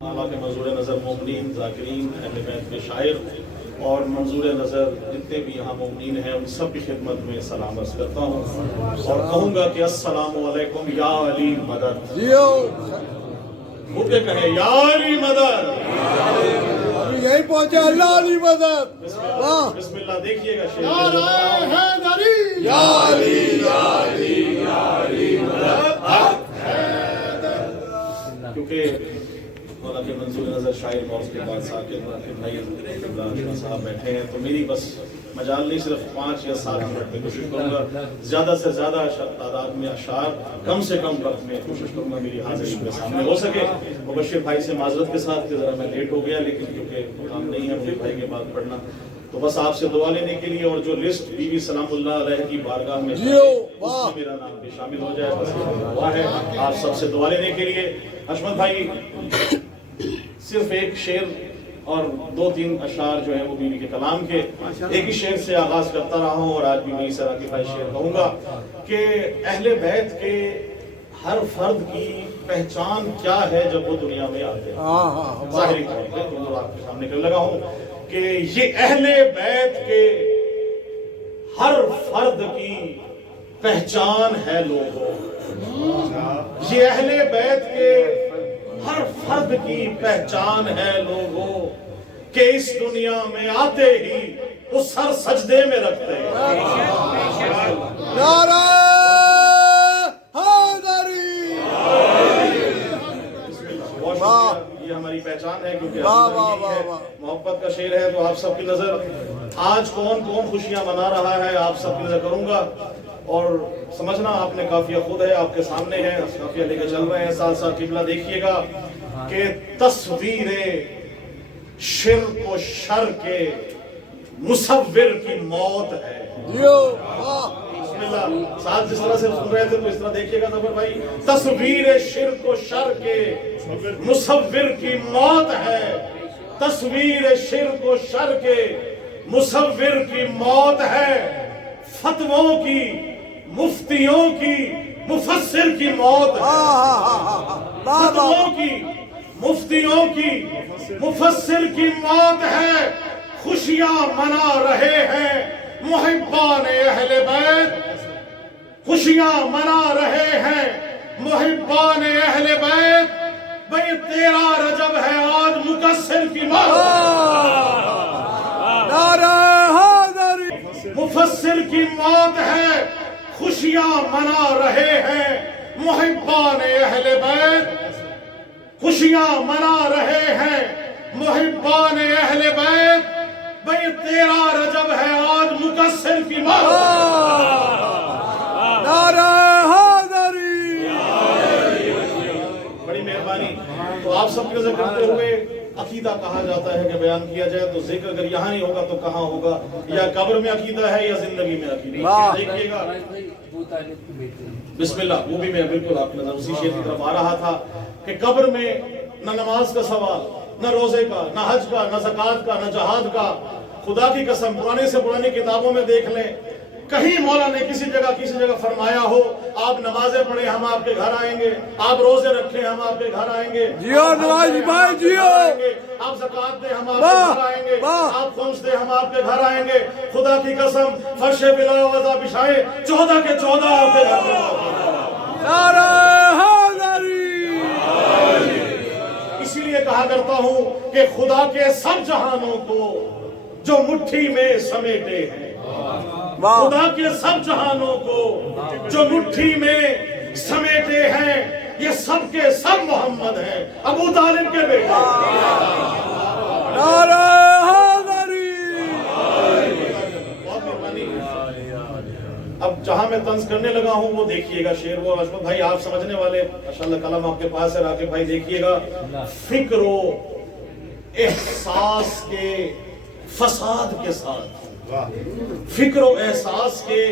اللہ کے منظور نظر مومنین ذاکرین اہل بیت کے شاعر اور منظور نظر جتنے بھی یہاں مومنین ہیں ان سب کی خدمت میں سلام عرض کرتا ہوں اور کہوں گا کہ السلام علیکم یا علی مدد. اٹھ کے کہیں یا علی مدد. یہی پہنچے اللہ علی مدد. بسم اللہ. دیکھیے گا شیر یا علی یا علی یا علی مدد. کیونکہ مولا کے منظور نظر شاعر اور اس کے بعد ساکر بھائی صاحب بیٹھے ہیں تو میری بس مجال نہیں صرف 5 یا 7 منٹ میں کوشش کروں گا زیادہ سے زیادہ تعداد میں اشعار کم سے کم وقت میں کوشش کروں گا میری حاضری کے سامنے ہو سکے. مبشر بھائی سے معذرت کے ساتھ کہ ذرا میں لیٹ ہو گیا لیکن کیونکہ کام نہیں ہے مجھے بھائی کے بعد پڑھنا تو بس آپ سے دعا لینے کے لیے اور جو لسٹ بی بی سلام اللہ علیہ کی بارگاہ میں اس میں میرا نام بھی شامل ہو جائے بس دعا ہے آپ سب سے دعا لینے کے لیے. حشمت بھائی صرف ایک شعر اور 2-3 اشعار جو ہیں وہ بیوی کے کلام کے ایک ہی شعر سے آغاز کرتا رہا ہوں اور آج بھی میں اس طرح کی شعر کہوں گا کہ اہل بیت کے ہر فرد کی پہچان کیا ہے جب وہ دنیا میں آتے ہیں. ظاہری طور پہ آپ کے سامنے کرنے لگا ہوں کہ یہ اہل بیت کے ہر فرد کی پہچان ہے لوگوں. یہ اہل بیت کے ہر فرد کی پہچان ہے لوگوں کہ اس دنیا میں آتے ہی وہ سر سجدے میں رکھتے ہیں. نعرہ حیدری. یہ ہماری پہچان ہے کیونکہ محبت کا شعر ہے تو آپ سب کی نظر آج کون کون خوشیاں منا رہا ہے آپ سب کی نظر کروں گا اور سمجھنا آپ نے قافیہ خود ہے آپ کے سامنے ہے قافیہ لے کے چل رہے ہیں ساتھ ساتھ قبلہ دیکھیے گا کہ تصویر شرک و شر کے مصور کی موت ہے. بسم اللہ. ساتھ جس طرح سے سن رہے تھے تو اس طرح دیکھیے گا ظفر بھائی. تصویر شرک و شر کے مصور کی موت ہے. تصویر شرک و شر کے مصور کی موت ہے. فتووں کی مفتیوں کی مفسر کی موت ہے. فتووں کی مفتیوں کی مفسر کی موت ہے. خوشیاں منا رہے ہیں محبان اہل بیت. خوشیاں منا رہے ہیں محبان اہل بیت. بھئی 13 رجب ہے آج مقصر کی موت. مفسر کی موت ہے. خوشیاں منا رہے ہیں محبان اہل بیت. خوشیاں منا رہے ہیں محبان اہل بیت. بھئی 13 رجب ہے آج مقصر کی موت. نعرہ حیدری. بڑی مہربانی. تو آپ سب کے ذکر کرتے ہوئے عقیدہ کہا جاتا ہے کہ بیان کیا جائے تو ذکر اگر یہاں نہیں ہوگا تو کہاں ہوگا. یا قبر میں عقیدہ ہے یا زندگی میں عقیدہ. دیکھیے گا بسم اللہ. وہ بھی میں بالکل آپ کی نظر اسی شیخ کی طرف آ رہا تھا کہ قبر میں نہ نماز کا سوال نہ روزے کا نہ حج کا نہ زکوٰۃ کا نہ جہاد کا. خدا کی قسم پرانے سے پرانی کتابوں میں دیکھ لیں کہیں مولا نے کسی جگہ فرمایا ہو آپ نمازیں پڑھیں ہم آپ کے گھر آئیں گے, آپ روزے رکھیں ہم آپ کے گھر آئیں گے, جیو نواز بھائی جیو, آپ زکوٰۃ دیں ہم آپ کے گھر آئیں گے, آپ خمس دیں ہم آپ کے گھر آئیں گے. خدا کی قسم فرش بلا وضع بچھائے 14 کے 14 آپ کے گھر میں. نعرہ حیدری. اسی لیے کہا کرتا ہوں کہ خدا کے سب جہانوں کو جو مٹھی میں سمیٹے ہیں, خدا کے سب جہانوں کو جو مٹھی میں سمیٹے ہیں یہ سب کے سب محمد ہیں ابو طالب کے بیٹے. نعرہ حیدری. اب جہاں میں طنز کرنے لگا ہوں وہ دیکھیے گا شعر. وہ حشمت بھائی آپ سمجھنے والے ماشاءاللہ قلم آپ کے پاس ہے. راکب بھائی دیکھیے گا فکر و احساس کے فساد کے ساتھ, فکر و احساس کے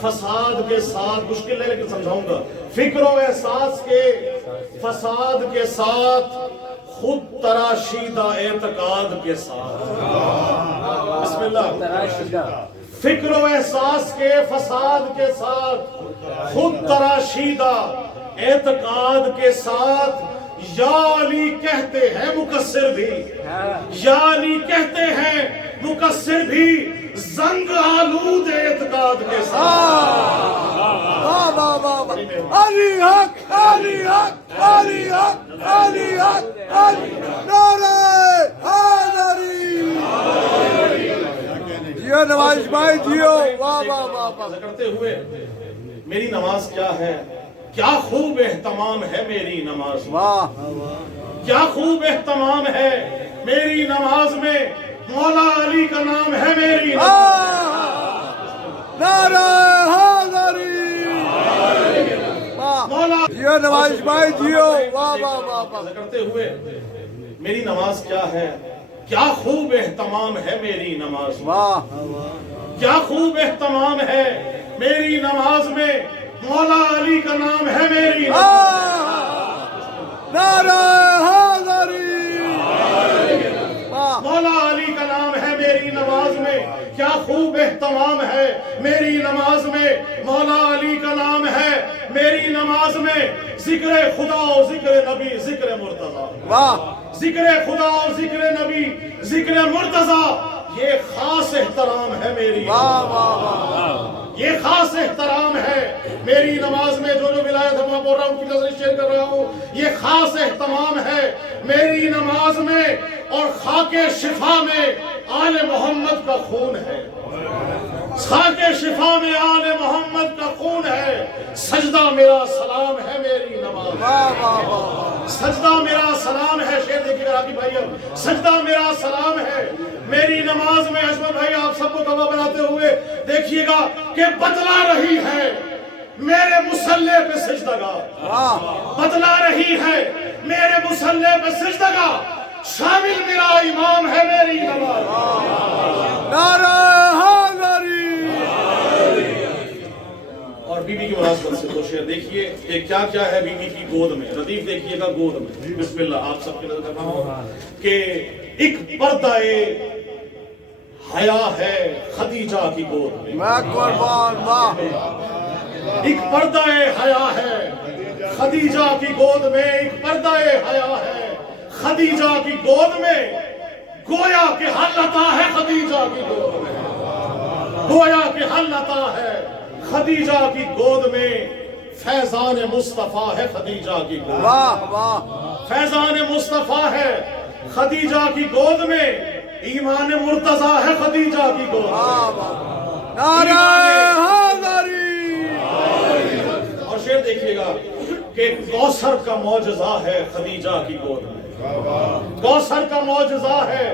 فساد کے ساتھ, مشکل ہے لیکن سمجھاؤں گا. فکر و احساس کے فساد کے ساتھ خود تراشیدہ اعتقاد کے ساتھ. بسم اللہ. فکر و احساس کے فساد کے ساتھ خود تراشیدہ اعتقاد کے ساتھ یا علی کہتے ہیں مقصر بھی، یا علی کہتے ہیں مقصر بھی، زنگ آلود اعتقاد کے ساتھ۔ واہ واہ واہ واہ، علی حق، علی حق، علی حق، علی حق، علی نعرہ حیدری۔ جیو نواز بھائی جیو، واہ واہ واہ واہ۔ کرتے ہوئے میری نماز کیا ہے، کیا خوب اہتمام ہے میری نماز میں، واہ کیا خوب اہتمام ہے میری نماز میں، مولا علی کا نام ہے میری نعرہ حیدری۔ مولا جیو نواز بھائی جیو، واہ واہ واہ واہ۔ کرتے ہوئے میری نماز کیا ہے، کیا خوب اہتمام ہے میری نماز میں، واہ کیا خوب اہتمام ہے میری نماز میں، مولا علی کا نام ہے میری نعرہ حیدری۔ مولا علی کا نام ہے میری نماز میں، کیا خوب اہتمام ہے میری نماز میں، مولا علی کا نام ہے میری نماز میں، ذکر خدا و ذکر نبی ذکر مرتضی، واہ ذکر خدا و ذکر نبی ذکر مرتضی، یہ خاص احترام ہے میری، واہ واہ واہ۔ یہ خاص احترام ہے میری نماز میں، جو ولایت ہے میں بول رہا ہوں، کی نظر شیئر کر رہا ہوں، یہ خاص اہتمام ہے میری نماز میں، اور خاک شفا میں آل محمد کا خون ہے، خاک شفا میں آل محمد کا خون ہے، سجدہ میرا سلام ہے میری نماز، واہ واہ واہ۔ سجدہ میرا سلام ہے، شیر دیکھیے گا راکی بھائی، سجدہ میرا سلام ہے میری نماز میں۔ اجمل بھائی آپ سب کو گواہ بناتے ہوئے دیکھیے گا کہ بتلا رہی ہے میرے مصلی پہ سجدگاہ، بتلا رہی ہے میرے مصلی پہ سجدگاہ، شامل میرا امام ہے میری نماز، نعرہ حیدری۔ اور بی بی کی مناسبت سے دو شعر دیکھیے کہ کیا کیا ہے بی بی کی گود میں، ردیف دیکھیے گا گود میں، بسم اللہ آپ سب کی نظر کر رہا ہوں کہ ایک پردہ حیا ہے خدیجہ کی گود میں، میں قربان، واہ۔ ایک پردہ حیا ہے خدیجہ کی گود میں، ایک پردہ حیا ہے خدیجہ کی گود میں، گویا کہ حل عطا ہے خدیجہ کی گود میں، گویا کہ حل عطا ہے خدیجہ کی گود میں، فیضان مصطفیٰ ہے خدیجہ کی گود میں، واہ واہ۔ فیضان مصطفیٰ ہے خدیجہ کی گود میں، ایمان مرتضیٰ ہے خدیجہ کی گود میں، نعرہ حیدری۔ اور شعر دیکھیے گا کہ کوثر کا معجزہ ہے خدیجہ کی گود میں، کوثر کا معجزہ ہے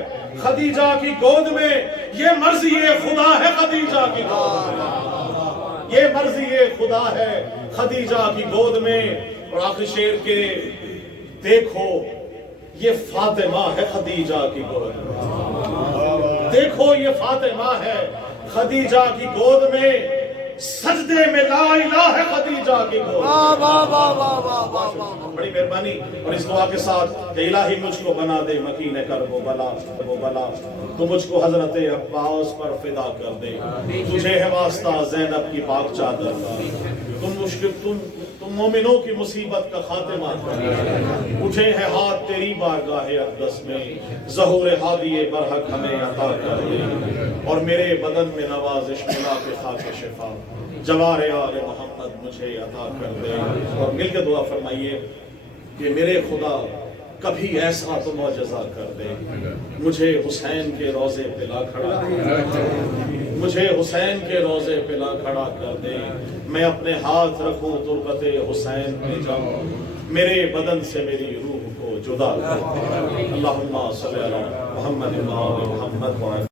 خدیجہ کی گود میں، یہ مرضی خدا ہے خدیجہ کی گود میں، یہ مرضی خدا ہے خدیجہ کی گود میں۔ اور آخری شعر کے دیکھو یہ فاطمہ ہے خدیجہ کی گود میں، دیکھو یہ فاطمہ ہے خدیجہ کی گود میں، سجدے میں لا الہ ہے خدیجہ کی گود میں۔ واہ واہ واہ واہ واہ واہ واہ۔ بڑی مہربانی اور اس دعا کے ساتھ کہ الہی مجھ کو بنا دے مکین کرب و بلا، تو مجھ کو حضرت عباس پر فدا کر دے، تجھے ہے واسطہ زینب کی پاک چادر کا، تم مومنوں کی مصیبت کا خاتمہ کر دے، اٹھے ہے ہاتھ تیری بارگاہ اقدس میں، ظہور ہادی برحق ہمیں عطا کر دے، اور میرے بدن میں نوازش ملا کے خاک شفا، جوار آل محمد مجھے عطا کر دے۔ اور مل کے دعا فرمائیے کہ میرے خدا کبھی ایسا تو معجزہ کر دے، مجھے حسین کے روضے پہ لا کھڑا کر دے، مجھے حسین کے روضے پہ لا کھڑا کر دے، میں اپنے ہاتھ رکھوں تربت حسین پہ جاؤں، میرے بدن سے میری روح کو جدا کر دے۔ اللہم صلی علی محمد و آل محمد۔